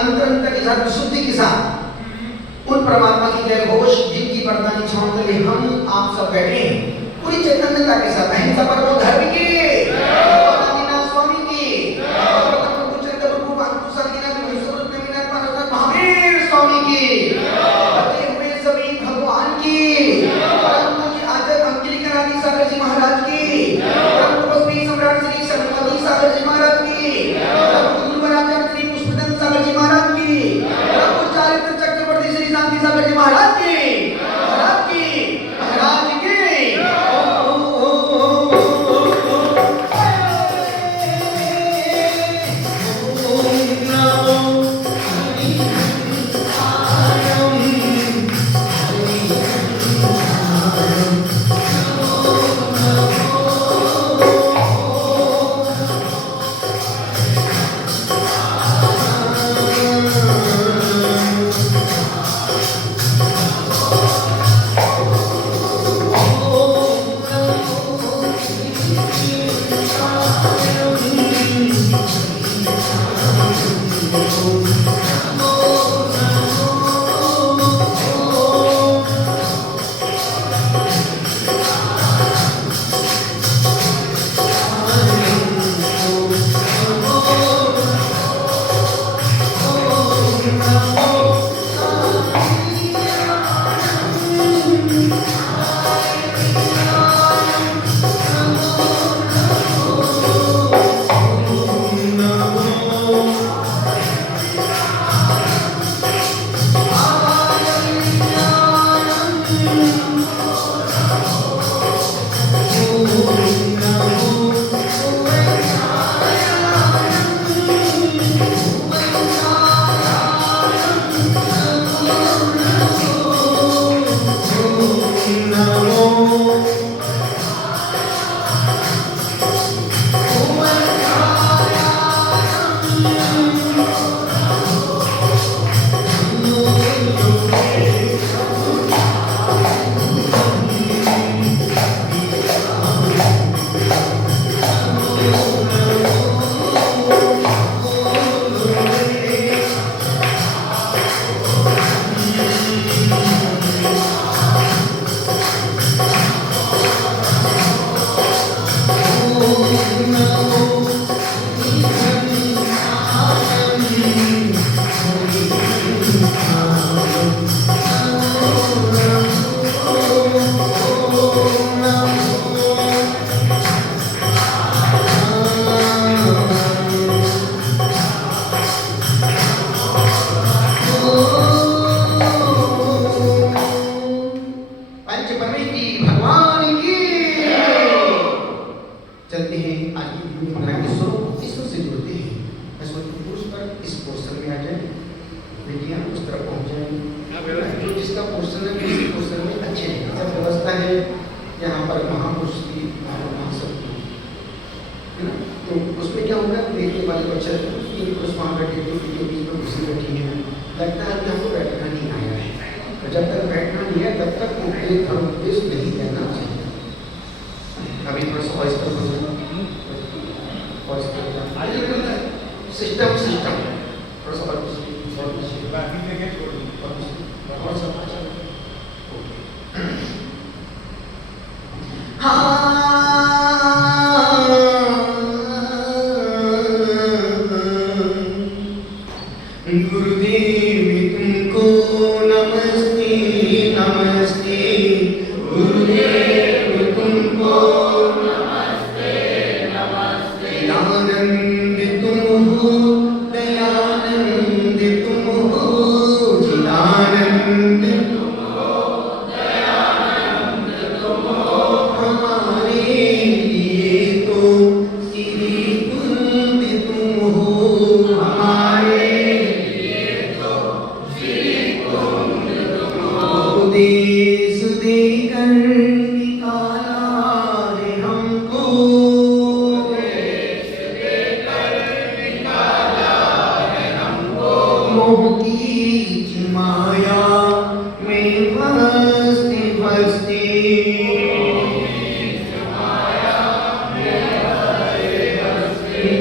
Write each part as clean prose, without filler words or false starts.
अंतरंतर के साथ, शुद्धि के साथ उन परमात्मा की जय घोष जिनकी वरदानी छाओं के लिए हम आप सब बैठे हैं, पूरी चैतन्यता के साथ अहिंसा परमो धर्म की, आदिनाथ स्वामी की, महावीर स्वामी की, बचे हुए सभी भगवान की, परम पूज्य आचार्य अंकिलिकानंद सागर जी महाराज की, परम तपस्वी सम्राट श्री शर्मावती सागर जी महाराज की, परम गुरुवराचार्य श्री पुष्पदंत सागर जी महाराज की, परम चारित्र चक्रवर्ती श्री शांति सागर जी महाराज की, महाराज की, महाराज की।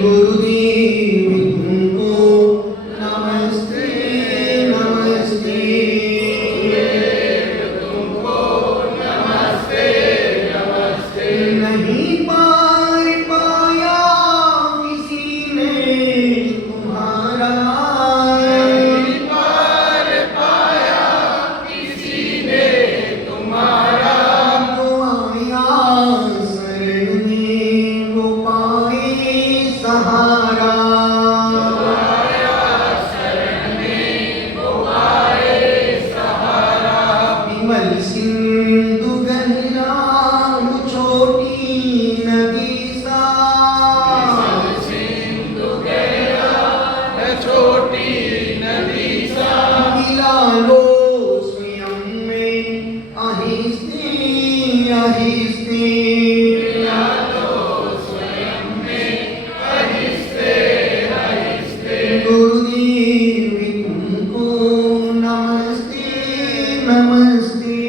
गुरुदेव तुमको नमस्ते। मिला लो स्वयं में आहिस्ते आहिस्ते, मिला लो स्वयं में आहिस्ते आहिस्ते। गुरुदेव तुमको नमस्ते नमस्ते,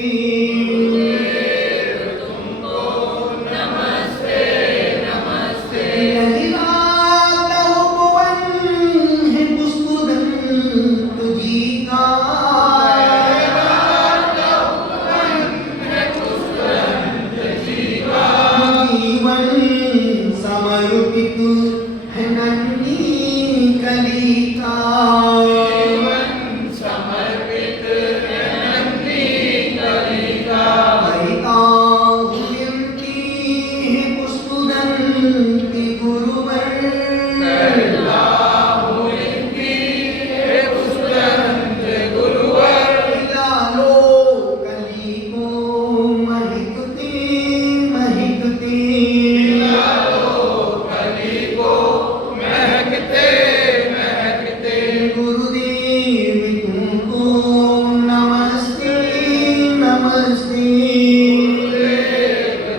तुमको नमस्ते नमस्ते। लहराता हो पवन है पुष्पदंत जी का, जीवन समर्पित है नन्ही कली का, समर्पित है नन्ही कली का। हरिता हुयंती है पुष्पदंत गुरुवर, करता हूँ इनकी हे पुष्पदंत गुरुवर। मिला लो कली को महकते महकते, मिला लो कली को महकते महकते। गुरुदेव तुमको नमस्ते नमस्ते,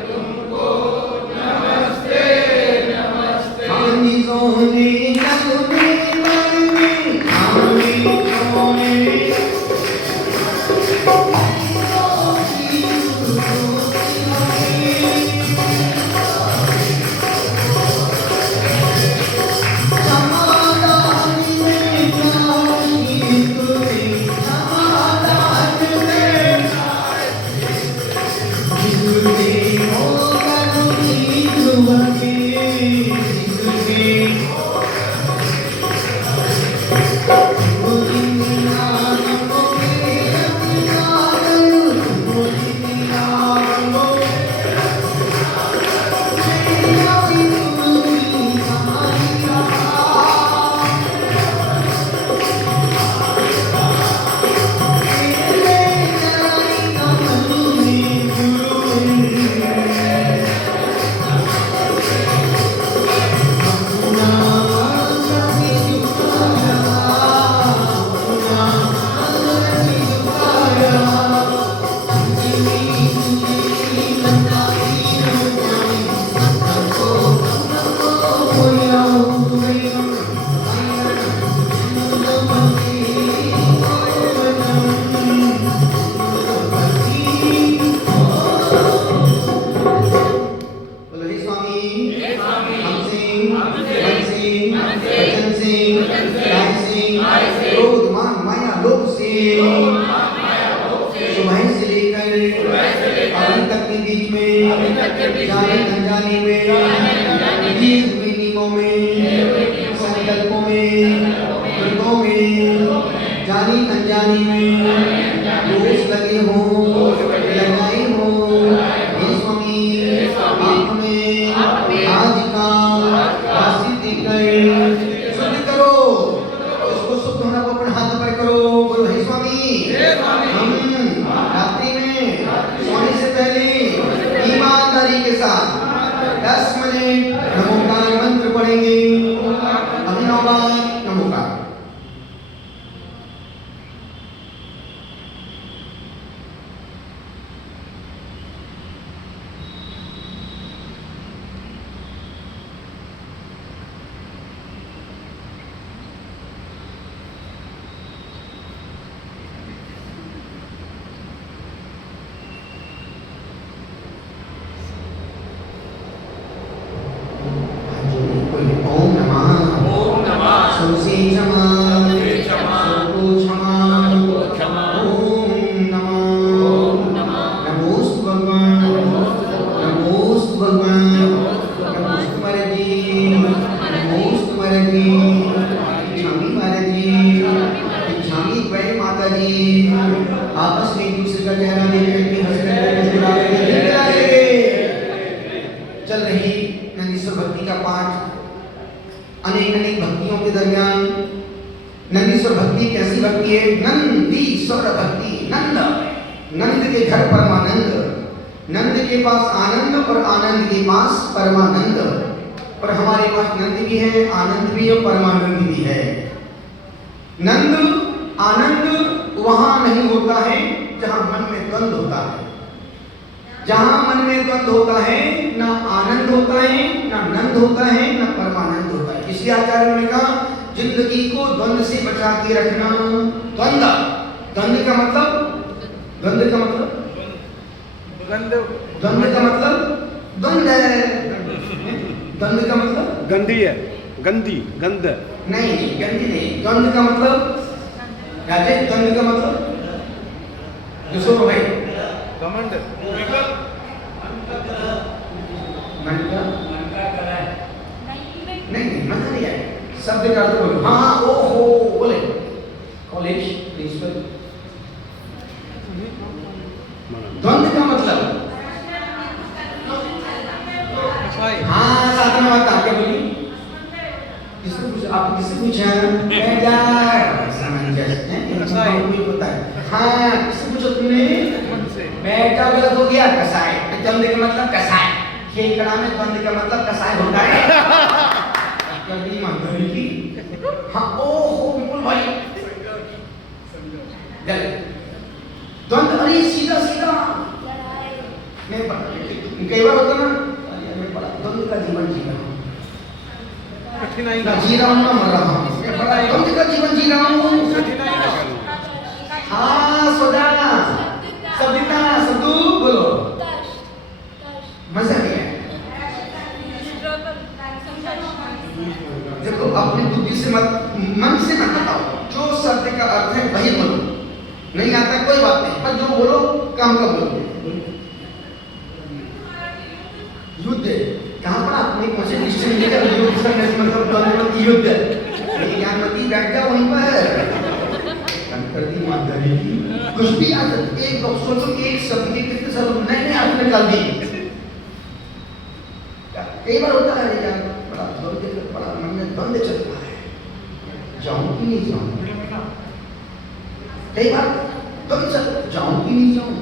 तुमको नमस्ते नमस्ते। खानी सोने लगने लगने खानी सोने, समाधान में जाऊंगी तुम्हें, समाधान में जिसके हो करूंगी तुम्हें, जिसके बोलो हे स्वामी, हम सिंह, मन सिंह, वचन सिंह, काय सिंह, क्रोध मान माया लोभ से, सुबह से लेकर अभी तक के बीच में, जाने अनजाने में, दिए हुए नियमों में, संकल्पों में, कृतों में, जानी अनजाने में दोष लगे हो, लगाए हो, हे स्वामी आप में आज का सिद्धि कर शुद्ध करो, उसको शुद्ध होना को अपने हाथ पर करो। बोलो हे स्वामी, हम रात्रि में सोने से पहले ईमानदारी के साथ 10 मिनट नमोकार मंत्र पढ़ेंगे। अभी 9 बार नमोकार। ओम नमः सुसे क्षमा सर्वो क्षमा। ओम नमः नमोस्तु भगवान, नमोस्तु भगवान, नमोस्तु महाराज जी, नमोस्तु महाराज जी, भिक्षामी महाराज जी, भिक्षामी द्वय माता जी, आपस में एक दूसरे का चेहरा देखकर के हंसकर मुस्कुरा रहे हैं, दिखला रहे। चल रही नंदीश्वर भक्ति का पाठ, अनेक अनेक भक्तियों के दरमियान नंदीश्वर भक्ति कैसी भक्ति है? नंदीश्वर भक्ति। नंद, नंद के घर परमानंद, नंद के पास आनंद और आनंद के पास परमानंद। और हमारे पास नंद भी है, आनंद भी और परमानंद भी है। नंद आनंद वहां नहीं होता है जहां मन में द्वंद होता है। जहां मन में द्वंद होता है ना आनंद होता है, ना नंद होता है, ना परमानंद होता है। इसलिए आचार्यों ने कहा जिंदगी को द्वंद से बचा के रखना। द्वंद, द्वंद का मतलब, द्वंद का मतलब, द्वंद का मतलब द्वंद है। द्वंद का मतलब गंदी है, गंदी, गंध नहीं, गंदी नहीं। द्वंद का मतलब राजेश, द्वंद का मतलब जो सुनो भाई, घमंड, मन का नहीं, मजा नहीं आया। शब्द का अर्थ बोलो। हाँ, ओ हो, बोले कॉलेज प्रिंसिपल। द्वंद का मतलब हाँ, साथ में बात क्या बोली? किसको पूछा? आप किससे पूछा? सामंजस्य है, मुझे पता है। हाँ, किससे पूछा तुमने? बेटा गलत हो गया, कसाय। द्वंद का मतलब कसाय। खेल कड़ा में द्वंद का मतलब कसाय होता है। कभी मंगल की हाँ, ओ हो, बिल्कुल भाई गलत। द्वंद, अरे सीधा सीधा नहीं पढ़ा। कई बार होता ना, मैं पढ़ा द्वंद का जीवन जी रहा हूँ, ना जी रहा हूँ ना मर रहा हूँ। मैं पढ़ा द्वंद का जीवन जी रहा हूँ। हाँ, सोदा सबिता सदू बोलो, मजा नहीं आया। देखो अपनी बुद्धि से मत, मन से मत बताओ। जो शब्द का अर्थ है वही बोलो। नहीं आता कोई बात नहीं, पर जो बोलो काम का बोलो। युद्ध कहाँ पर आपने मुझे निश्चय लेकर युद्ध करने से मतलब युद्ध ज्ञानमती बैठ जाओ वहीं पर कर दी माधुरी कुछ भी आदत। एक सोचो एक शब्द के कितने शब्द नए नए आपने निकाल दिए। कई बार होता है यार, बड़ा द्वंद, बड़ा मन में द्वंद चलता है, जाऊं कि नहीं जाऊं। कई बार द्वंद चल, जाऊं कि नहीं जाऊं,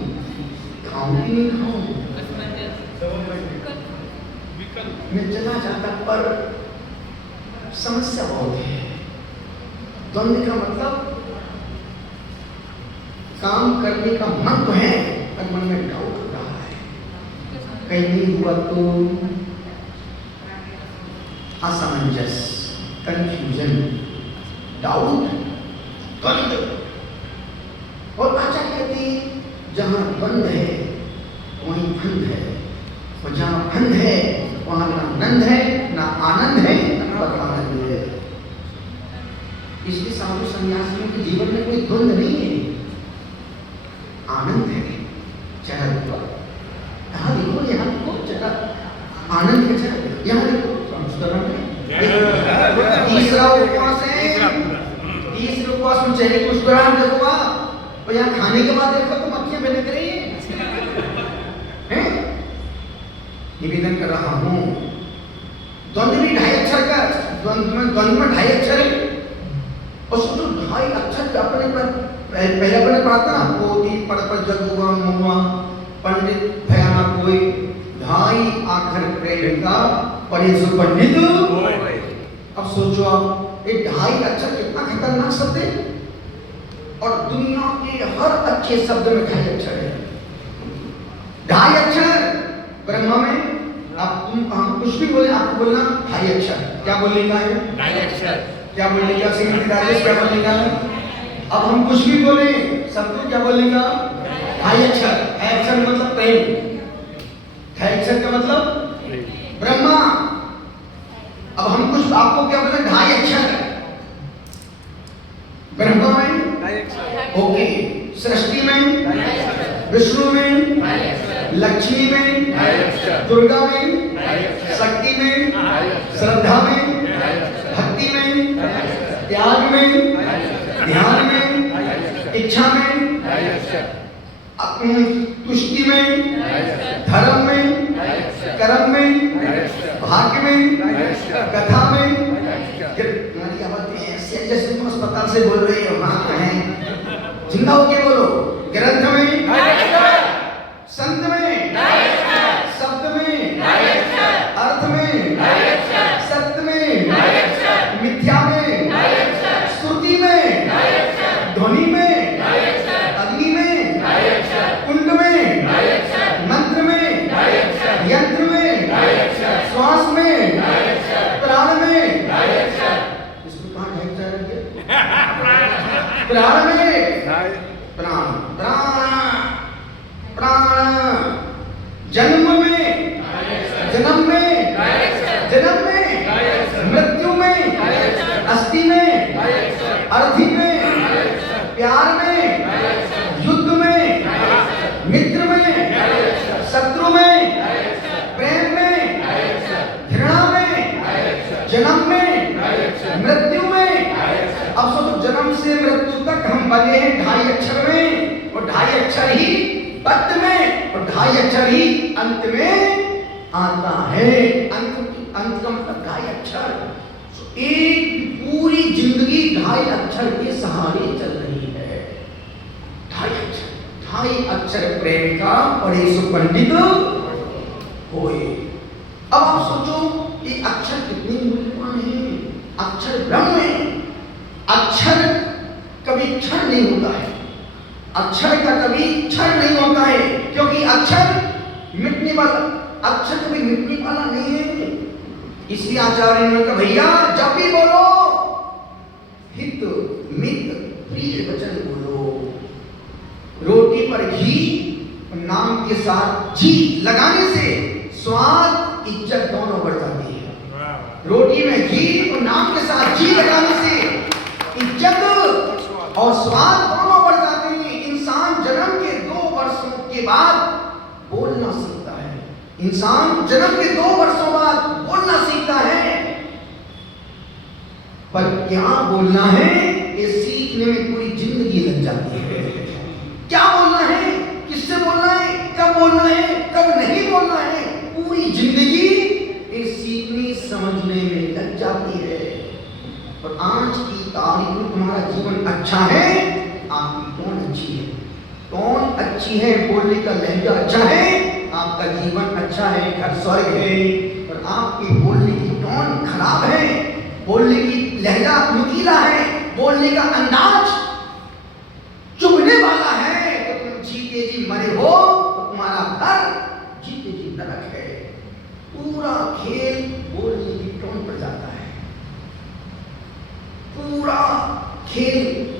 खाऊं कि नहीं खाऊं। मैं चला जाता पर समस्या बहुत है। द्वंद का मतलब काम करने का मन तो है पर मन में डाउट हो रहा है, कहीं नहीं हुआ तो असमंजस, कंफ्यूजन, डाउट, द्वंद। और आचार्य कहते हैं जहां द्वंद है वहीं भंग है, और जहां भंग है वहां ना नंद है, ना आनंद है, ना परमानंद है। इसलिए साधु सन्यासियों के जीवन में कोई द्वंद नहीं है, आनंद है। चेहरा देखो, कहाँ देखो, यहाँ देखो, चेहरा आनंद का चेहरा, यहाँ देखो। तीसरा उपवास है, तीसरे उपवास में चेहरे को मुस्कुराहट देखो आप, और यहाँ खाने के बाद देखो तो मक्खियां बहक रही हैं। निवेदन कर रहा हूँ, द्वंद भी 2.5 अक्षर का, द्वंद में 2.5 अक्षर है। और सोचो 2.5 अक्षर अपने पहले अपने पढ़ा था ना, कोटि पढ़ पर जग हुआ मुआ पंडित भयाना कोई, 2.5 आखर प्रेम का पढ़े सो पंडित। अब सोचो आप, ये 2.5 अक्षर कितना खतरनाक शब्द है, और दुनिया के हर अच्छे शब्द में 2.5 अक्षर है। 2.5 अक्षर ब्रह्मा में, आप तुम हम कुछ भी बोले आपको बोलना 2.5 अक्षर। क्या बोलने का है? 2.5 अक्षर। क्या बोलने का? श्रीमती राजेश क्या बोलने का? अब हम कुछ भी बोले सबको क्या बोलने का? 2.5 अक्षर। 2.5 अक्षर मतलब प्रेम, 2.5 अक्षर का मतलब ब्रह्मा। अब हम कुछ आपको क्या बोले? 2.5 अक्षर ब्रह्मा में, ओके, सृष्टि में, विष्णु में, लक्ष्मी में, दुर्गा में, शक्ति में, श्रद्धा में, भक्ति में, त्याग में, ध्यान में, इच्छा में, तुष्टि में, धर्म में, कर्म में, भाग्य में, कथा में। जैसे तुम अस्पताल से बोल रहे हो, वहां हैं जिंदा होके बोलो। ग्रंथ में, संत में, शब्द में, अर्थ में, सत्य में, मिथ्या में, स्तुति में, ध्वनि में, प्राण में धाय प्राण प्राण प्राण जन्म में जन्म में जन्म में मृत्यु में अस्थि में अर्धि में प्यार में युद्ध में मित्र में शत्रु में प्रेम में घृणा में जन्म में मृत्यु में। अब सोचो जन्म से मृत्यु तक हम बने हैं 2.5 अक्षर में, और 2.5 अक्षर ही पद में, और 2.5 अक्षर ही अंत में आता है। अंत का मतलब 2.5 अक्षर। एक पूरी जिंदगी 2.5 अक्षर के सहारे चल रही है। 2.5 अक्षर प्रेम का पढ़े सो पंडित होए। अब आप सोचो ये अक्षर कितने मूल्यवान है। अक्षर ब्रह्म है। अक्षर कभी क्षण नहीं होता है, अक्षर का कभी क्षण नहीं होता है, क्योंकि अक्षर मिटने वाला, अक्षर कभी मिटने वाला नहीं है। इसलिए आचार्य ने कहा भैया जब भी बोलो हित मित प्रिय वचन बोलो। रोटी पर घी और नाम के साथ जी लगाने से स्वाद इज्जत दोनों बढ़ जाती है। रोटी में घी और नाम के साथ जी लगाने से इज्जत और स्वाद दोनों बढ़ जाते हैं। इंसान जन्म के 2 वर्षों के बाद बोलना सीखता है। इंसान जन्म के 2 वर्षों बाद बोलना सीखता है, पर क्या बोलना है ये सीखने में पूरी जिंदगी लग जाती है। क्या बोलना है, किससे बोलना है, कब बोलना है, कब नहीं बोलना है, पूरी जिंदगी ये सीखने समझने में लग जाती है। और आज की तारीख में तुम्हारा जीवन अच्छा है, आपकी टोन अच्छी है, टोन अच्छी है, बोलने का लहजा अच्छा है, आपका जीवन अच्छा है, घर स्वर्ग है। और आपकी बोलने की टोन खराब है, बोलने की लहजा नुकीला है, बोलने का अंदाज चुभने वाला है, तो तुम जीते जी मरे हो तो तुम्हारा घर जीते जी नरक है। पूरा खेल बोलने की टोन पर जाता है। पूरा खेल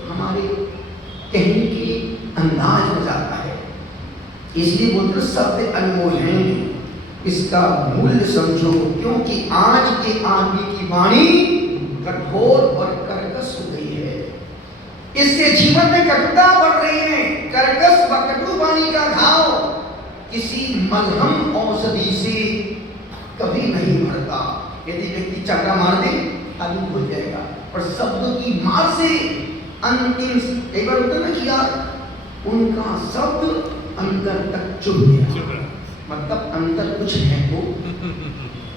हमारे कहने के अंदाज में जाता है। इसलिए बोलते शब्द अनमोल हैं, इसका मूल्य समझो, क्योंकि आज के आदमी की वाणी कठोर और कर्कश हो गई है। इससे जीवन में कटुता बढ़ रही है। कर्कश व कटु वाणी का घाव किसी मलहम औषधि से कभी नहीं भरता। यदि व्यक्ति चक्का मार दे आदमी भूल जाएगा, और शब्दों की मार से अंतिम एक बार होता ना कि यार उनका शब्द अंदर तक चुभ गया, मतलब अंदर कुछ है वो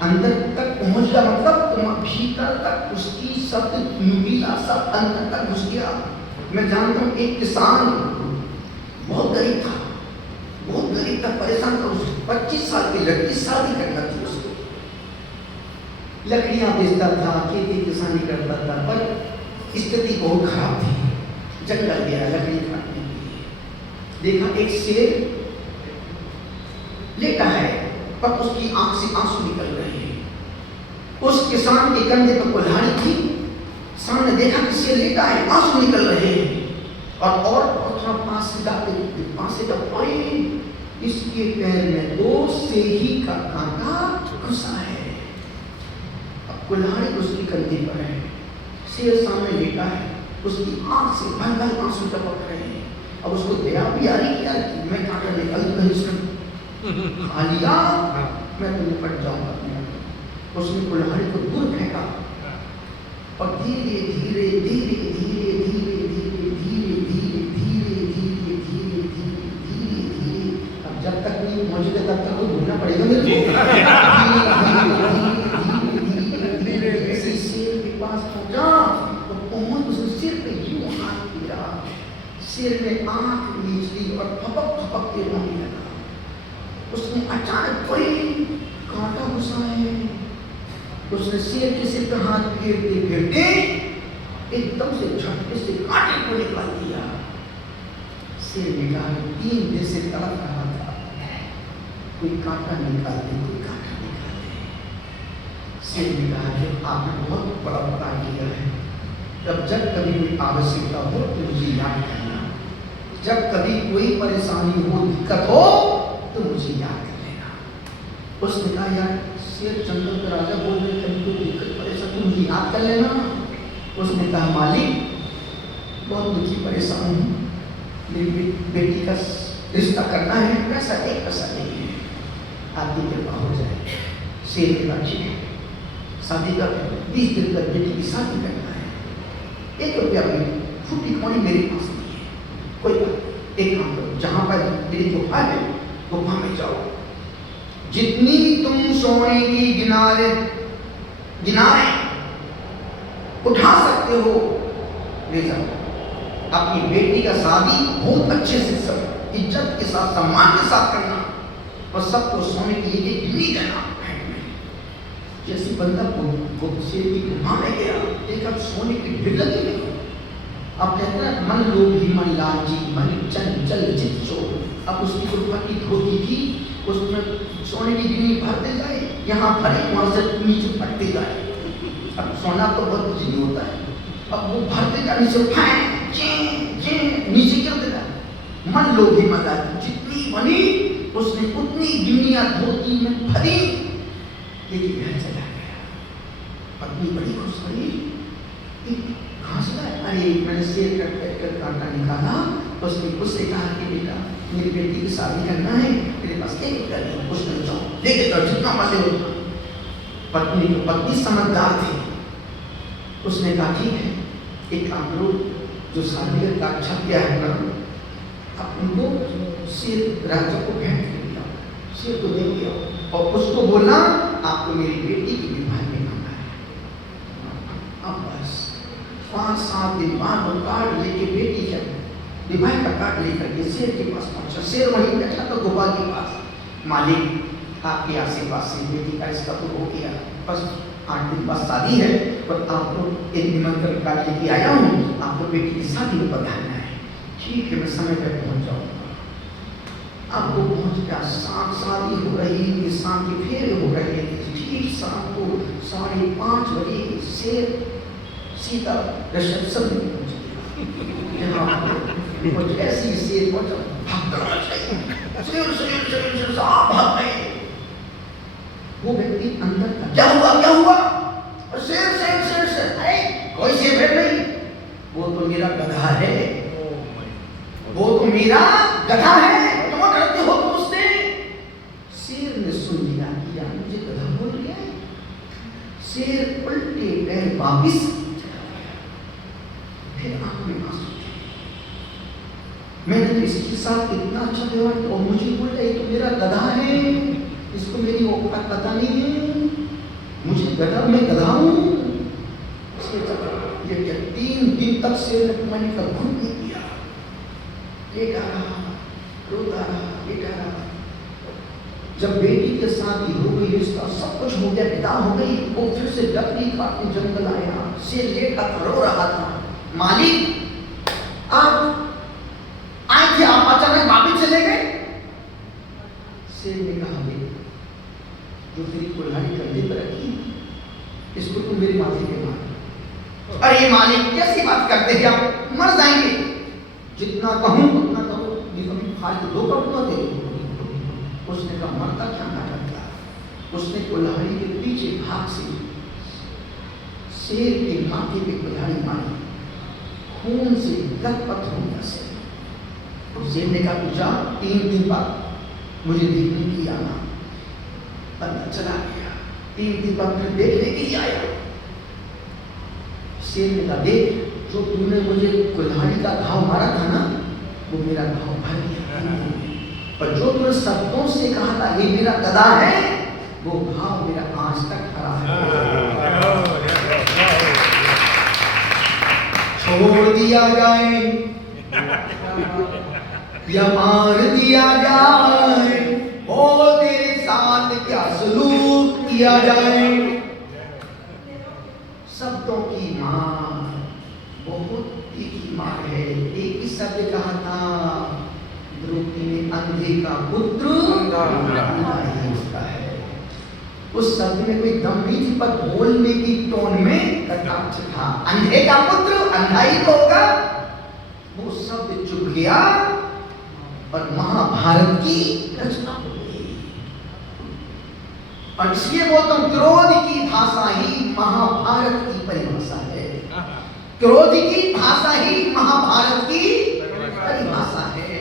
अंदर तक पहुंच गया, मतलब तुम भीतर तक उसकी शब्द नुकीला शब्द अंदर तक घुस गया। मैं जानता हूँ एक किसान बहुत गरीब था, बहुत गरीब था, परेशान था। उस 25 साल की लड़की शादी करना थी उसको, लकड़ियां बेचता था, खेती किसानी करता था, पर स्थिति बहुत खराब थी। जंगल गया लकड़ी काटने के लिए, देखा एक शेर लेटा है, पर उसकी आंख से आंसू निकल रहे हैं। उस किसान के कंधे पर कुल्हाड़ी थी, सामने देखा कि शेर लेटा है, आंसू निकल रहे हैं। और थोड़ा पास से जाते पास से जब इसके पैर में 2 सेही का कांटा घुसा है। अब कुल्हाड़ी उसकी कंधे पर है, शेर सामने लेटा है, उसकी आंख से भल आंसू टपक रहे हैं। अब उसको दया भी आ रही है कि मैं कांटा निकल कहीं इसमें खा लिया, मैं तो निपट जाऊंगा। उसने कुल्हाड़ी को दूर फेंका और धीरे धीरे धीरे धीरे धीरे धीरे धीरे धीरे धीरे धीरे धीरे धीरे धीरे धीरे, अब जब तक नहीं पहुंचेगा तब तक तो ढूंढना पड़ेगा मेरे को। धीरे शेर के पास पहुंचा तो पहुंच उस सिर पे यूं हाथ किया, सिर में आंख नीच ली और थपक थपक के रोने लगा। उसने अचानक कोई कांटा घुसा है, उसने शेर के सिर पर हाथ फेरते फेरते एकदम से झटके से कांटे को निकाल दिया। शेर निकाल 3 दिन से तड़प रहा था, कोई कांटा निकाल दे, कोई कांटा निकाल दे। शेर निकाल के आपने बहुत बड़ा उपाय किया है, जब कभी कोई आवश्यकता हो तो मुझे जब कभी कोई परेशानी हो, दिक्कत हो तो मुझे याद कर लेना। उसने कहा यार शेर जंगल का राजा बोल रहे कभी कोई दिक्कत परेशानी मुझे याद कर लेना। उसने कहा मालिक बहुत दुखी परेशान हूँ, मेरी बेटी का रिश्ता करना है, पैसा एक पैसा नहीं है, आपकी कृपा हो जाए। शेर के बाद ठीक है, शादी का 20 दिन तक बेटी की शादी करना है, 1 रुपया भी फूटी कौड़ी मेरे पास नहीं है। कोई बात, एक काम करो, जहाँ पर मेरी गुफा है गुफा में जाओ, जितनी तुम सोने की गिनारे उठा सकते हो ले जाओ। अपनी बेटी का शादी बहुत अच्छे से सब इज्जत के साथ सम्मान के साथ करना और सबको सोने की एक गिन्नी देना। जैसे बंदा शेर की गुफा में गया, देखा सोने की ढेर लगी हुई। अब कहते हैं मन लोभी मन लालची मन चंचल चित चोर। अब उसकी गुफा की धोती थी, उसमें सोने की गिन्नी भरते जाए, यहाँ भरे वहां से नीचे पटते जाए। अब सोना तो बहुत कुछ नहीं होता है, अब वो भरते जाने से नीचे गिरते जाए। मन लोभी मन लालची, जितनी बनी उसने उतनी गिन्नियां धोती में भरी, लेकिन घर चला गया। पत्नी बड़ी खुश हुई, कहाँ से लाया? अरे मैंने शेर का कांटा निकाला। उसने उससे कहा कि बेटा मेरी बेटी की शादी करना है, मेरे पास क्या करना? उसने जाओ लेके जाओ जितना मर्जी हो। पत्नी समझदार थी, उसने कहा ठीक है, एक काम करो, जो शादी का छप गया है ना, अब उनको शेर राजा को भेंट कर दिया, शेर को दे दिया और उसको बोलना आपको मेरी बेटी की विवाह में करना है। अब बस 5-7 दिन बाद वो कार्ड लेके बेटी का विवाह का कार्ड लेकर के शेर के पास पहुंचा। शेर वहीं बैठा था गोपाल के पास। मालिक आपके आशीर्वाद से बेटी का इसका तो हो गया, बस 8 दिन बाद शादी है, पर आपको एक निमंत्रण कार्ड लेके आया हूँ, आपको बेटी की शादी में पधारना है। ठीक है, मैं समय पर पहुंच जाऊंगा। अब वो पहुंच गया, शादी हो रही थी, शाम के फेरे हो रहे थे। ठीक शाम को 5:30 बजे शेर सीधा रिसेप्शन में पहुंच गया। और जैसे ही शेर पहुंचा, भाग गए। वो व्यक्ति अंदर था, क्या हुआ? और शेर अरे कोई शेर भेड़ नहीं, वो तो मेरा गधा है, वो तो मेरा गधा है, तुम डरते हो तुम उससे? शेर ने सुन लिया कि यार मुझे गधा बोल रहा है। शेर उल्टे पैर वापिस फिर आंख में आंसू थे। मैंने तो इसके साथ इतना अच्छा व्यवहार किया और मुझे बोल रहा है तो मेरा गधा है, इसको मेरी औकात पता नहीं है, मुझे गधा, मैं गधा हूँ। ये 3 दिन तक शेर ने पानी का घूम नहीं किया, लेटा रहा, रोता रहा। जब बेटी के शादी हो गई, इसका सब कुछ हो गया, विदा हो गई, वो फिर से लकड़ी काटने जंगल आया। शेर लेटा रो रहा था, मालिक आप आए थे, आप अचानक वापिस चले गए। शेर ने कहा जो तेरी कुल्हाड़ी कंधे पर रखी, इसको तुम मेरे माथे पे मार। अरे मालिक कैसी बात करते हैं आप, मर जाएंगे। जितना कहूं उतना करो, ये कभी फालतू दो करूंगा तेरे। उसने कहा मरता क्या नाटक किया। उसने कुल्हाड़ी के पीछे भाग से शेर के माथे पे कुल्हाड़ी मारी, खून से लथपथ हो गया शेर। शेर ने कहा पूछा 3 दिन बाद मुझे देखने की आना। बंदा चला गया, 3 दिन बाद फिर देखने के लिए आया। शेर ने कहा देख, जो तूने मुझे कुल्हाड़ी का घाव मारा था ना, वो मेरा घाव भर गया, पर जो तूने शब्दों से कहा था ये मेरा गधा है, वो घाव मेरा आज तक हरा है। छोड़ दिया जाए या मार दिया जाए, ओ तेरे साथ क्या सलूक किया जाए। शब्दों की मार बहुत तीखी मार है। एक ही शब्द कहा था द्रौपदी ने, अंधे का पुत्र अंधा ही होता है। उस शब्द में कोई दम नहीं थी, पर बोलने की टोन में कटाक्ष था। अंधे का पुत्र अंधा ही तो होगा। वो शब्द चुप गया और महाभारत की रचना हो गई। और इसलिए बोलता हूं क्रोध की भाषा ही महाभारत की परिभाषा है। क्रोध की भाषा ही महाभारत की परिभाषा है।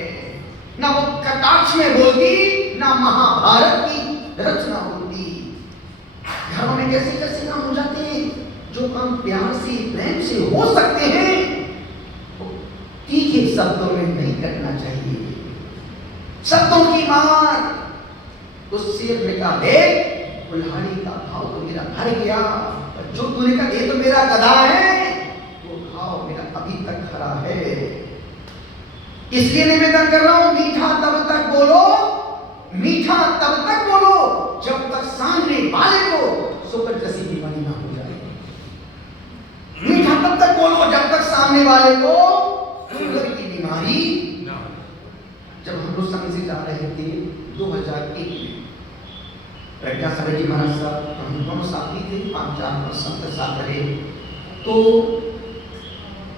ना वो कटाक्ष में बोलती, ना महाभारत की रचना होती। घरों में कैसे कैसे काम हो जाते हैं, जो काम प्यार से प्रेम से हो सकते हैं तीखे शब्दों में नहीं करना चाहिए। शब्दों की मार, उस शेर ने कहा देख कुल्हाड़ी का घाव तो मेरा भर गया, और जो तूने कहा ये तो मेरा गधा है, वो घाव मेरा अभी तक खड़ा है। इसलिए निवेदन कर रहा हूं, मीठा तब तक बोलो, मीठा तब तक बोलो जब तक सामने वाले को शुगर जैसी बीमारी ना हो जाए। मीठा तब तक बोलो जब तक सामने वाले को शुगर की बीमारी। जब हम लोग संघ से जा रहे थे 2001 में, प्रज्ञा सागर जी महाराज साहब, हम दोनों साथी थे, 5-4 संत साथ रहे। तो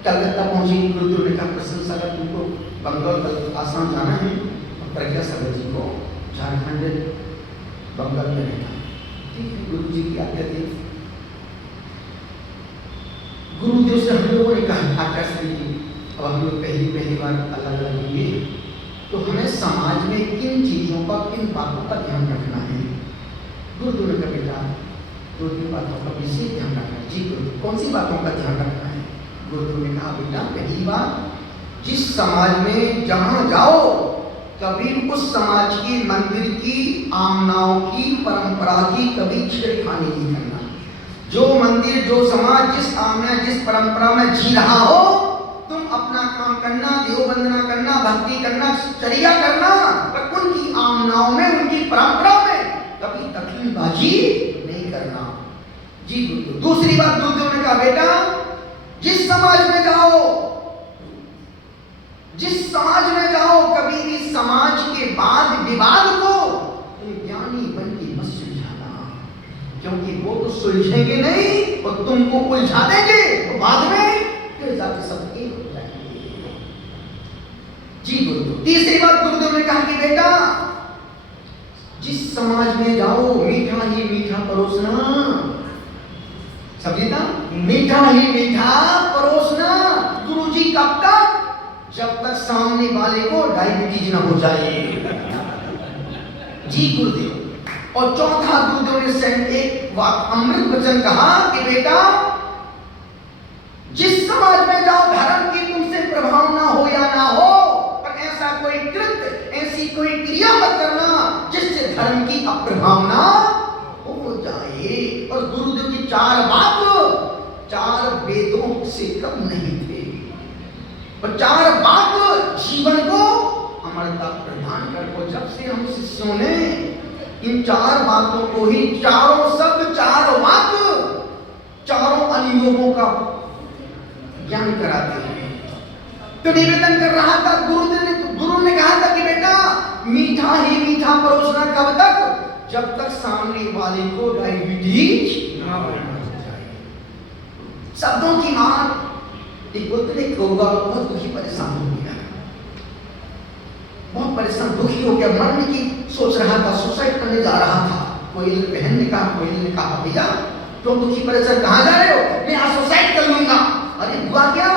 कलकत्ता पहुंचे, गुरुदेव ने कहा प्रसन्न सागर तुमको बंगाल कल आसाम जाना है, और प्रज्ञा सागर जी को झारखंड बंगाल में रहना। ठीक है, गुरु जी की आज्ञा थी। गुरुदेव से हम लोगों ने कहा आकाश जी अब हम लोग पहली बार अलग अलग होंगे, तो हमें समाज में किन चीजों का, किन बातों का ध्यान रखना है। गुरुदेव ने कहा बेटा 2-3 बातों का विशेष ध्यान रखना है। जी गुरु, कौन सी बातों का ध्यान रखना है? गुरुदेव ने कहा बेटा पहली बात, जिस समाज में जहां जाओ कभी उस समाज की मंदिर की आमनाओं की परंपरा की कभी छेड़खानी नहीं करना। जो मंदिर, जो समाज जिस आमना जिस परंपरा में जी रहा हो, तुम अपना काम करना, देव वंदना करना, भक्ति करना, चर्या करना, पर उनकी आमनाओं में, उनकी परंपरा में कभी दखलंदाजी नहीं करना। जी गुरुदेव। दूसरी बात गुरुदेव ने कहा बेटा जिस समाज में जाओ, जिस समाज में जाओ कभी भी समाज के वाद विवाद को तुम ज्ञानी बन के मत सुलझाना, क्योंकि वो तो सुलझेंगे नहीं और तुमको उलझा देंगे, तो बाद में फिर जाके सब एक हो जाएंगे। जी गुरुदेव। तीसरी बात गुरुदेव ने कहा कि बेटा जिस समाज में जाओ मीठा ही मीठा परोसना। समझे ना? मीठा ही मीठा परोसना। गुरुजी कब तक? जब तक सामने वाले को डायबिटीज ना हो जाए। जी गुरुदेव। और चौथा गुरुदेव ने एक अमृत वचन कहा कि बेटा जिस समाज में जाओ धर्म की तुमसे प्रभाव ना हो या ना हो, पर ऐसा कोई कृत्य, ऐसी कोई क्रिया मत करना जिससे धर्म की अप्रभावना हो जाए। और गुरुदेव की 4 बात 4 वेदों से कम नहीं थे, और 4 बात जीवन को अमरता प्रदान कर। जब से हम शिष्यों ने इन 4 बातों को ही, चारों शब्द 4 वाक्य, चारों अनुयोगों का ज्ञान कराते हैं। तो निवेदन कर रहा था गुरु ने कहा था कि बेटा मीठा ही मीठा परोसना कब तक? जब तक सामने वाले को डायबिटीज ना हो जाए। शब्दों की मार। एक बोलते ने होगा बहुत दुखी परेशान हो गया, बहुत परेशान दुखी हो गया, मरने की सोच रहा था, सुसाइड करने जा रहा था। कोई बहन ने कहा, कोई ने कहा भैया तुम दुखी परेशान कहाँ जा रहे हो? मैं आज सुसाइड कर लूंगा। अरे हुआ क्या?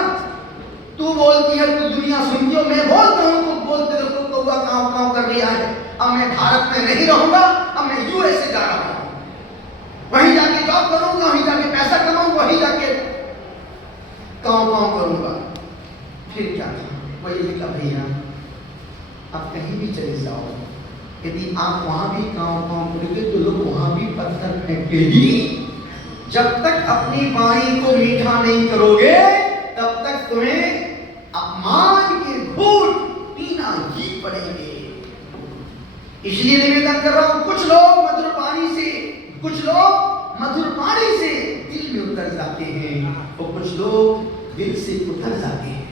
तू बोलती है, तू दुनिया सुनती हो, मैं बोलता हूँ, तुम बोलते हो तो हुआ काँव कर रही है। अब मैं भारत में नहीं रहूंगा, अब मैं यूएसए जा रहा हूँ, वहीं जाके जॉब करूंगा, वहीं जाके पैसा कमाऊंगा, वहीं जाके काँव करूंगा। फिर क्या था? वही लिखा भैया आप कहीं भी चले जाओ, यदि आप वहां भी काँव करोगे तो लोग वहां भी पत्थर फेंकते ही। जब तक अपनी वाणी को मीठा नहीं करोगे तब तक तुम्हें अपमान के घूंट पीना ही पड़ेंगे। इसलिए निवेदन कर रहा हूं, कुछ लोग मधुर पानी से, कुछ लोग मधुर पानी से दिल में उतर जाते हैं, और कुछ लोग दिल से उतर जाते हैं।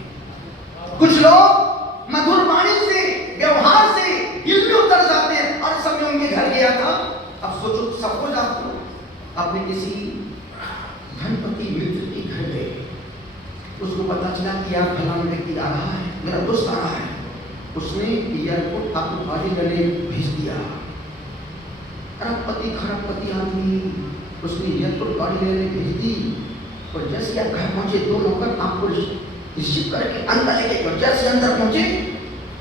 कुछ लोग मधुर पानी से, व्यवहार से दिल में उतर जाते हैं। और समय उनके घर गया था, अब सोचो सबको जाते हो, अपने किसी धनपति मित्र के घर गए, उसको पता चला कि यार फलाना व्यक्ति आ रहा है, मेरा दोस्त आ रहा है। उसने पियर थी। उसने यह तो गाड़ी लेने भेज दी और जैसे आप घर पहुंचे दो नौकर आपको रिसीव करके अंदर लेके गए। जैसे अंदर पहुंचे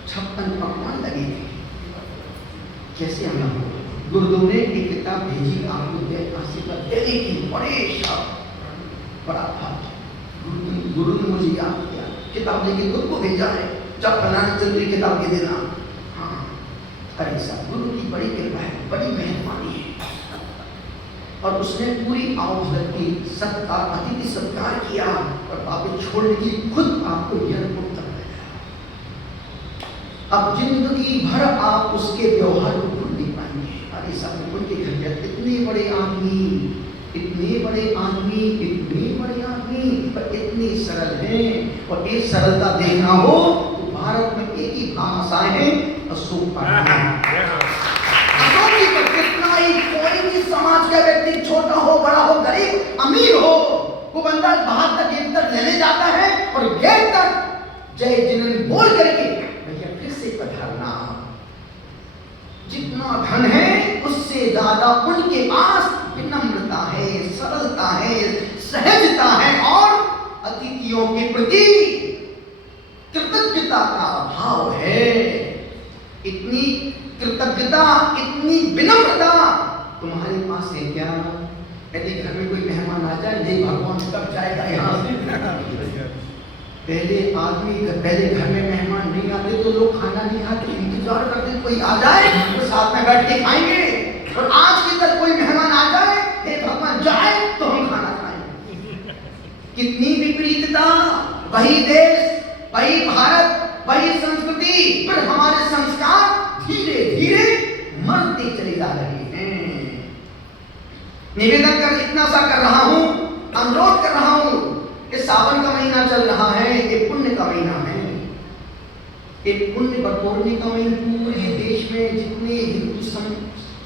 56 पकवान लगे थे। कैसे हम गुरुदेव ने एक किताब भेजी आपको आशीर्वाद देने की, बड़े बड़ा था। गुरु ने मुझे याद किया, किताब लेके गुरु को भेजा है, जब फलाने चंद्री किताब दे देना। हाँ, अरे साहब गुरु की बड़ी कृपा है, बड़ी मेहरबानी है। और उसने पूरी आवभगत की सत्कार, अतिथि सत्कार किया और वापस छोड़ने की खुद आपको एयरपोर्ट तक भेजा। अब जिंदगी भर आप उसके व्यवहार को भूल नहीं पाएंगे। अरे साहब उनके घर जाते इतने बड़े आदमी, इतने बड़े आदमी, इतने बड़े आदमी, पर इतनी सरल हैं। और ये सरलता देखना हो तो भारत में एक ही भाषाएं हैं, अशोक कितना ही कोई भी समाज का व्यक्ति, छोटा हो बड़ा हो गरीब अमीर हो, वो बंदा बाहर तक गेट तक लेने जाता है और गेट तक जय जिन्हें बोल करके भैया फिर से पधारना। जितना धन है उससे ज्यादा उनके पास विनम्रता है, सरलता है, सहजता है और अतिथियों के प्रति कृतज्ञता का भाव है। इतनी कृतज्ञता, इतनी विनम्रता तुम्हारे पास है क्या? यदि घर में कोई मेहमान आ जाए, नहीं भगवान कब जाएगा यहाँ से? पहले घर में मेहमान नहीं आते तो लोग खाना नहीं खाते, इंतजार करते कोई आ जाए तो साथ में बैठ के खाएंगे। और आज की तक कोई मेहमान आ जाए, हे भगवान जाए तो हम खाना खाएंगे। कितनी विपरीतता! वही देश, वही भारत, वही संस्कृति, पर हमारे संस्कार धीरे धीरे मरते चले जा रहे हैं। निवेदन कर इतना सा कर रहा हूं, अनुरोध कर रहा हूं कि सावन का महीना चल रहा है, ये पुण्य का महीना है, ये पुण्य बटोरने का महीना। पूरे देश में जितने हिंदू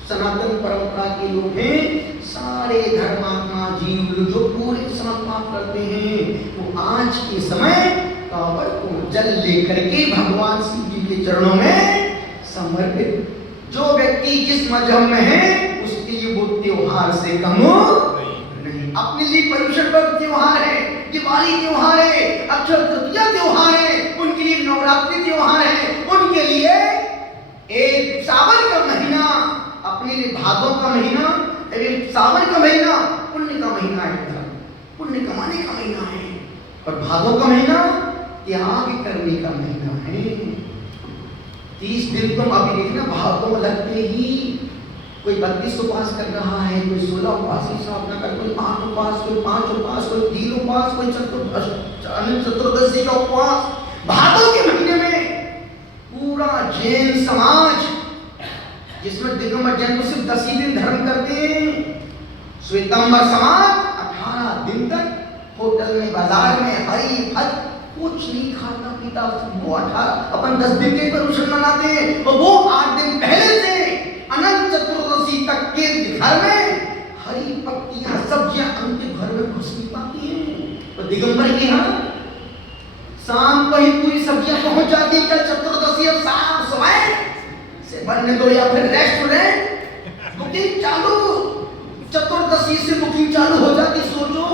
सनातन परंपरा के लोग हैं, सारे धर्मात्मा जीव जो पूरे समर्पण करते हैं, वो आज के समय कांवड़ को जल लेकर के भगवान शिव जी के चरणों में समर्पित। जो व्यक्ति जिस मजहब में है उसके लिए वो त्योहार से कम नहीं। अपने लिए पर्युषण पर्व त्योहार है, दिवाली त्योहार है, अक्षय तृतीया त्योहार है, उनके लिए नवरात्रि त्योहार है, उनके लिए एक सावन का महीना, अपने लिए भादों का महीना, सावन का महीना पुण्य का महीना है, पुण्य कमाने का महीना है। और भादों का महीना त्याग करने का महीना है। 30 दिन तुम अभी देखना, भादों लगते ही कोई 32 उपवास कर रहा है, कोई 16 उपवास की स्थापना कर, कोई 8 उपवास, कोई 5 उपवास, कोई 3 उपवास, कोई चतुर्दशी का उपवास। भादों के महीने में पूरा जैन समाज, जिसमें दिगंबर जैन को सिर्फ 10 ही दिन धर्म करते हैं, श्वेतांबर समाज 18 दिन तक होटल में, बाजार में हरी फल कुछ नहीं खाता पीता। वो 10 दिन के पर्युषण मनाते हैं और वो 8 दिन पहले से अनंत चतुर्दशी तक के घर में हरी पत्तियां, सब्जियां उनके घर में घुस नहीं पाती हैं। तो दिगंबर के यहाँ शाम को ही पूरी सब्जियां पहुंच जाती है। कल चतुर्दशी और शाम सवाए से बनने दो या फिर रेस्टोरेंट बुकिंग चालू, चतुर्दशी से बुकिंग चालू हो जाती, सोचो।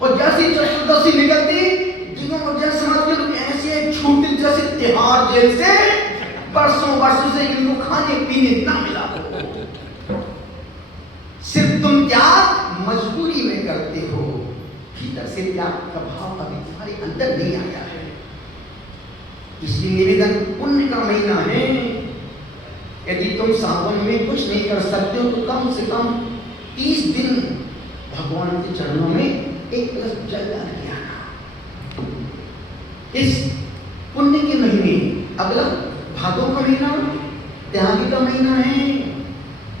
और जैसी चतुर्दशी निकलती, दिगंबर जैन समाज के लोग ऐसे छूटे जैसे त्योहार जैसे वर्षों से इनको खाने पीने ना मिला हो। सिर्फ तुम त्याग मजबूरी में करते हो, भीतर से त्याग का भाव अभी तुम्हारे अंदर नहीं आया है। इसलिए निवेदन, पुण्य का महीना है। यदि तुम सावन में कुछ नहीं कर सकते हो तो कम से कम 30 दिन भगवान के चरणों में एक कलश जल डाल के आना। इस पुण्य के महीने, अगला भादों का महीना त्याग का महीना है।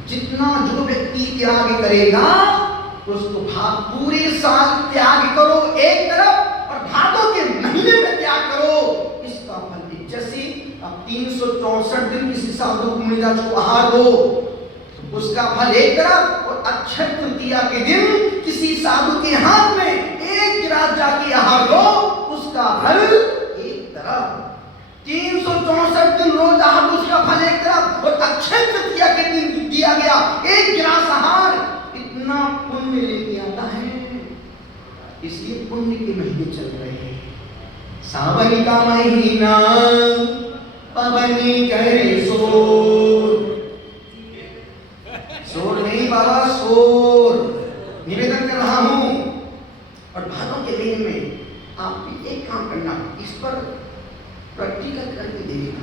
जितना जो व्यक्ति त्याग करेगा उसको पूरे साल त्याग करो एक तरफ, और भादों के महीने में त्याग करो, इसका फल जैसे अब 364 दिन किसी साधु को मिला जो आहार दो, उसका फल एक तरफ, और अक्षय तृतीया के दिन किसी साधु के हाथ में एक गिलास जाके आहार दो, उसका फल एक तरफ। 364 दिन रोज आहार, उसका फल एक तरफ, और अक्षय तृतीया के दिन दिया गया एक गिलास आहार, कितना पुण्य लेके आता है। इसलिए पुण्य के महीने चल रहे हैं। सावन का महीना पवन करे शोर, शोर नहीं बाबा, शोर। निवेदन कर रहा हूं। और भादों के महीने में आप एक काम करना, इस पर प्रैक्टिकल करके देखना।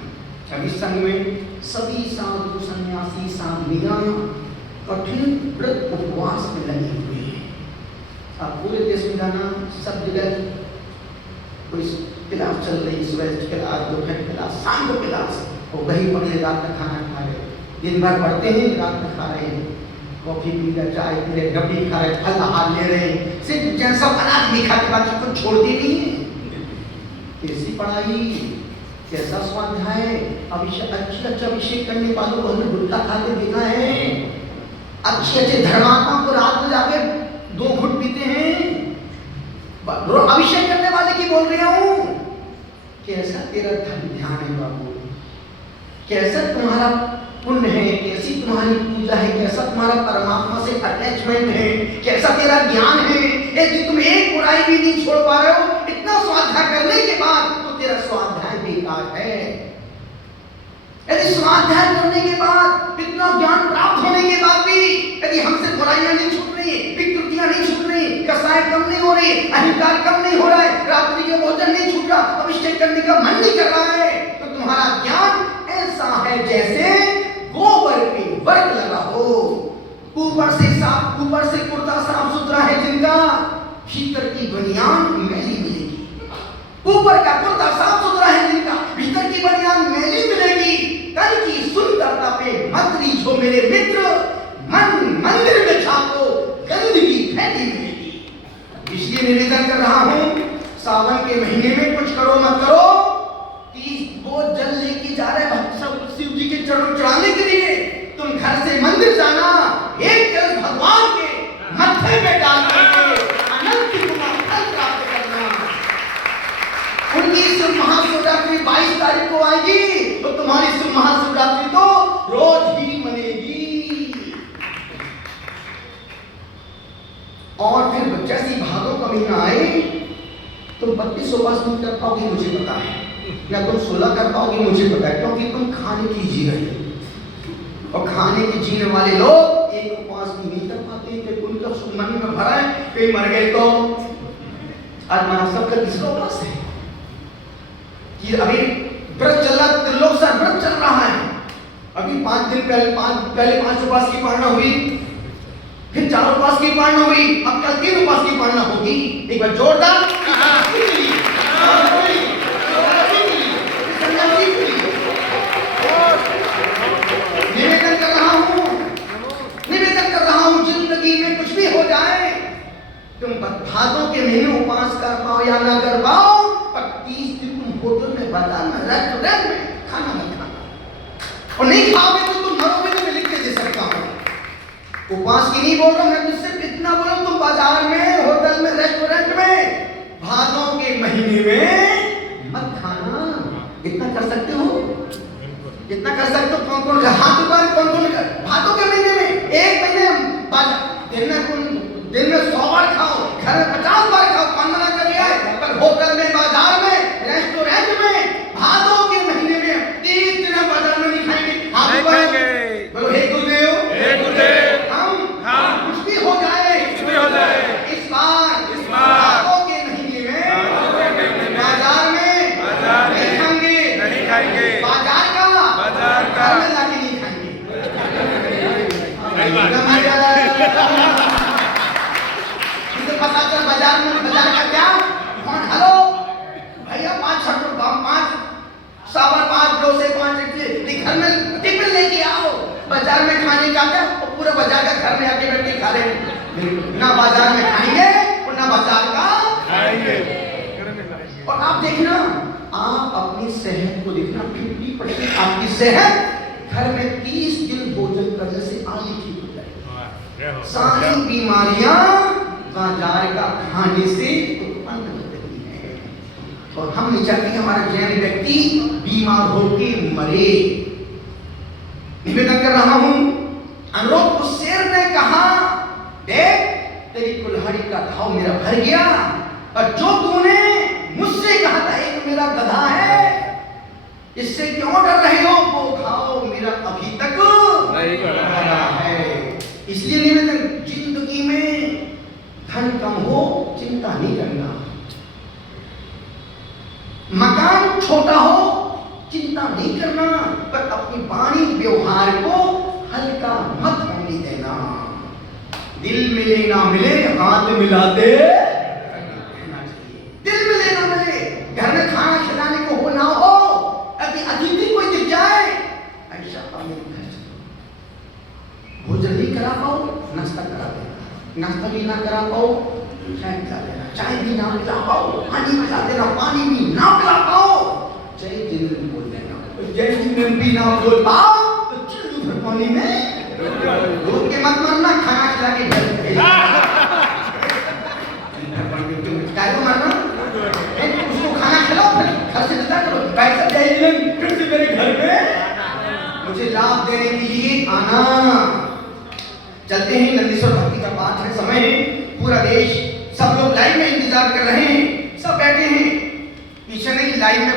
अभी संघ में सभी साधु सन्यासी साधवियां कठिन व्रत उपवास में लगे हुए हैं। आप पूरे देश में जाना, सब जगह कोई क्लास चल रही, सुबह क्लास, दोपहर क्लास, शाम को क्लास, और वही पढ़े, रात का खाना खा रहे, दिन भर पढ़ते हैं, रात में खा रहे हैं, कॉफी पी रहे, चाय पी रहे, डब्बी खा रहे, फल आहार ले रहे हैं, सिर्फ जैसा अनाज भी खाते, बाकी कुछ छोड़ते नहीं है। कैसी पढ़ाई, कैसा स्वाध्याय, अच्छा अभिषेक करने वालों को हमने गुटखा खाते देखा है। अच्छे धर्मात्मा को रात में जाके 2 घुट पीते हैं। अभिषेक करने वाले की बोल रही हूं। कैसा तेरा धर्म ध्यान है बाबू, कैसा तुम्हारा पुण्य है, कैसी तुम्हारी पूजा है, कैसा तुम्हारा परमात्मा से अटैचमेंट है, कैसा तेरा ज्ञान है। यदि तुम एक बुराई भी नहीं छोड़ पा रहे हो, इतना स्वाध्याय करने के बाद, तो तेरा स्वाध्याय बेकार है। यदि स्वाध्याय करने के बाद, इतना ज्ञान प्राप्त होने के बाद भी यदि हमसे बुराइयां नहीं छूट रही, विकृतियां नहीं छूट रही, कसाय कम नहीं हो रही, अहंकार कम नहीं हो रहा है, रात्रि के भोजन नहीं छूट रहा, अभिषेक करने का मन नहीं कर रहा है, तो तुम्हारा ज्ञान ऐसा है जैसे गोबर पे वर्ग लगा हो। ऊपर से कुर्ता साफ सुथरा है जिनका, भीतर की बनियान मैली मिलेगी। ऊपर का कुर्ता साफ सुथरा है जिनका, भीतर की बनियान मैली मिलेगी। तन की सुंदरता पे मत रीझो मेरे मित्र, मन मंदिर में छापो, गंदगी फैली मिलेगी। इसलिए निवेदन कर रहा हूं, सावन के महीने में कुछ करो मत करो, 30 बोझ जल लेके जा रहे सब शिव जी के चरणों चढ़ाने के लिए, तुम घर से मंदिर जाना, एक जल भगवान के मत्थे पे डाल करके अनंत कुमार फल प्राप्त करना। 19 महाशिवरात्रि 22 तारीख को आएगी, तो तुम्हारी महाशिवरात्रि तो रोज ही मनेगी। और फिर जैसे भादों का महीना आए, तुम 32 उपवास नहीं कर पाओगे, मुझे पता है, या तुम 16 कर पाओगे, मुझे पता है, क्योंकि तुम खाने की जी रहे हो। और खाने के जीने वाले लोग एक उपवास भी नहीं कर पाते, कि उनका मन में भरा है, कहीं मर गए तो। और मानव सबका तीसरा उपवास है कि अभी व्रत चल रहा, त्रिलोक सार व्रत चल रहा है। अभी 5 दिन पहले 5 उपवास की पालना हुई, फिर 4 उपवास की पालना हुई, अब कल 3 उपवास की पालना होगी। एक बार जोरदार निवेदन कर रहा हूं, जिंदगी में कुछ भी हो जाए, तुम भादों के महीने उपवास कर पाओ या ना कर पाओ, पर 30 दिन तुम होटल में, बाजार में, रेस्टोरेंट में खाना मत खाना। और नहीं खाओगे तो तुम मरोगे, तो मैं लिख के दे सकता हूं। उपवास की नहीं बोल रहा मैं, तो सिर्फ इतना बोल रहा हूं, तुम बाजार में, होटल में, रेस्टोरेंट में भादों के महीने में मत खाना। इतना कर सकते हो, इतना कर सकते हो। कौन हाथ ऊपर, कौन भादों के महीने में, एक महीने दिन में 100 बार खाओ, घर में 50 बार खाओ, कौन मना कर रहा है? पर होटल में, बाजार में, रेस्टोरेंट में भादों के महीने में 30 दिन हम बाजार में नहीं खाएंगे, हाथ ऊपर बोलो हे गुरुदेव, हम कुछ भी हो जाए, इस बार भादों के महीने में बाजार में नहीं खाएंगे, बाजार का घर में लाके नहीं खाएंगे। पता चल बाजार में, बाजार का क्या, हेलो भैया 5 सावर 5 डोसे 5 इडली, घर में टिफिन लेके आओ। बाजार में खाने का क्या, और पूरा बाजार का घर में आके बैठ के खा रहे, ना बाजार में खाएंगे और ना बाजार का खाएंगे। और आप देखना, आप अपनी सेहत को देखना, 50% आपकी सेहत घर में 30 दिन भोजन करने से आगे ठीक हो जाएगी। सारी बीमारियां बाजार का खाने से उत्पन्न होती है। और हम नहीं चाहते हमारा जैन व्यक्ति बीमार होके मरे। निवेदन कर रहा हूं, अनुरोध को शेर ने कहा, खाओ मेरा भर गया, और जो तूने मुझसे कहा था एक मेरा गधा है, इससे क्यों डर रहे हो, वो खाओ मेरा अभी तक नहीं भरा है। इसलिए निवेदन, जिंदगी में धन कम हो चिंता नहीं करना, मकान छोटा हो चिंता नहीं करना, पर अपनी वाणी व्यवहार को हल्का मत होने देना। दिल मिले ना मिले हाथ मिलाते रहना चाहिए। दिल मिले ना मिले, घर में खाना खिलाने को हो ना हो, अभी अतिथि कोई दिख जाए, ऐसा काम नहीं कर सकते। भोजन नहीं करा पाओ नाश्ता करा देना, नाश्ता भी ना करा पाओ चाय पिला देना, चाय भी ना पिला पाओ पानी पिला देना, पानी भी ना पिला पाओ जय जिनेंद्र बोल देना, जय जिनेंद्र भी ना बोल पाओ तो चिल्लू भर पानी में रोक के मत मरना, खाना खिला के घर भेजना। क्या को मरना, उसको खाना खिलाओ फिर घर से विदा करो, पैसा जय जिनेंद्र फिर से मेरे घर में मुझे लाभ देने के लिए आना। चलते हैं, नंदीश्वर भक्ति का पाठ है, समय है, पूरा देश सब लोग लाइन में इंतजार कर रहे हैं, सब बैठे हैं, पीछे नहीं लाइन में